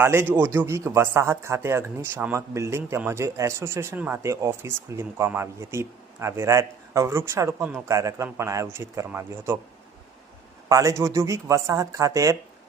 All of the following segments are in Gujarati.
પાલેજ ઔદ્યોગિક વસાહત ખાતે અગ્નિશામક બિલ્ડિંગ તેમજ એસોસિએશન માટે ઓફિસ ખુલ્લી મૂકવામાં આવી હતી. આ વેરાયત વૃક્ષારોપણનો કાર્યક્રમ પણ આયોજિત કરવામાં આવ્યો હતો. પાલેજ ઔદ્યોગિક વસાહત ખાતે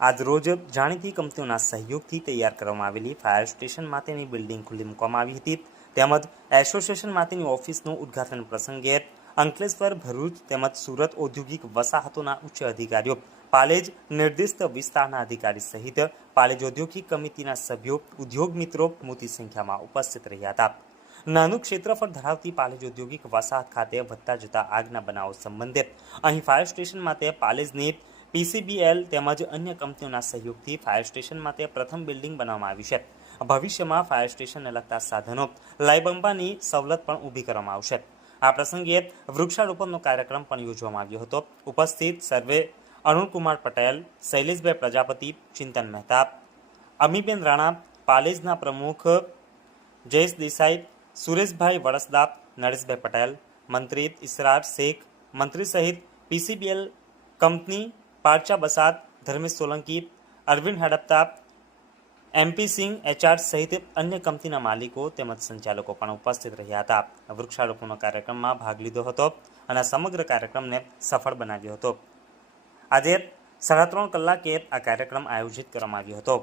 આજરોજ જાણીતી કંપનીઓના સહયોગથી તૈયાર કરવામાં આવેલી ફાયર સ્ટેશન માટેની બિલ્ડિંગ ખુલ્લી મૂકવામાં આવી હતી. તેમજ એસોસિએશન માટેની ઓફિસનું ઉદ્ઘાટન પ્રસંગે અંકલેશ્વર ભરૂચ તેમજ સુરત ઔદ્યોગિક વસાહતોના ઉચ્ચ અધિકારીઓ પાલેજ નિર્દિષ્ટ વિસ્તારના અધિકારી સહિત પાલેજ ઔદ્યોગિક કમિટીના સભ્યો, ઉદ્યોગ મિત્રો મોટી સંખ્યામાં ઉપસ્થિત રહ્યા હતા. નાનું ક્ષેત્રફળ ધરાવતી પાલેજ ઔદ્યોગિક વસાહત ખાતે વધતા જતા આગના બનાવો સંબંધિત અહીં ફાયર સ્ટેશન માટે પાલેજની પીસીબીએલ તેમજ અન્ય કંપનીઓના સહયોગથી ફાયર સ્ટેશન માટે પ્રથમ બિલ્ડિંગ બનાવવામાં આવી છે. ભવિષ્યમાં ફાયર સ્ટેશનને લગતા સાધનો લાઇબંબાની સવલત પણ ઊભી કરવામાં આવશે. આ પ્રસંગે વૃક્ષારોપણનો કાર્યક્રમ પણ યોજવામાં આવ્યો હતો. ઉપસ્થિત સર્વે અરુણકુમાર પટેલ, શૈલેષભાઈ પ્રજાપતિ, ચિંતન મહેતા, અમીબેન રાણા, પાલેજના પ્રમુખ જયેશ દેસાઈ, સુરેશભાઈ વડસદા, નરેશભાઈ પટેલ, મંત્રી ઇસરાર શેખ, મંત્રી સહિત PCBL company, Parcha Basat, Dharmesh Solanki, Arvind Hadpata MP Singh, HR સહિત અન્ય કંપનીના માલિકો તેમજ સંચાલકો પણ ઉપસ્થિત રહ્યા હતા. વૃક્ષારોપણનો કાર્યક્રમમાં ભાગ લીધો હતો અને સમગ્ર કાર્યક્રમને સફળ બનાવ્યો હતો. આજે સાડા ત્રણ કલાકે આ કાર્યક્રમ આયોજિત કરવામાં આવ્યો હતો.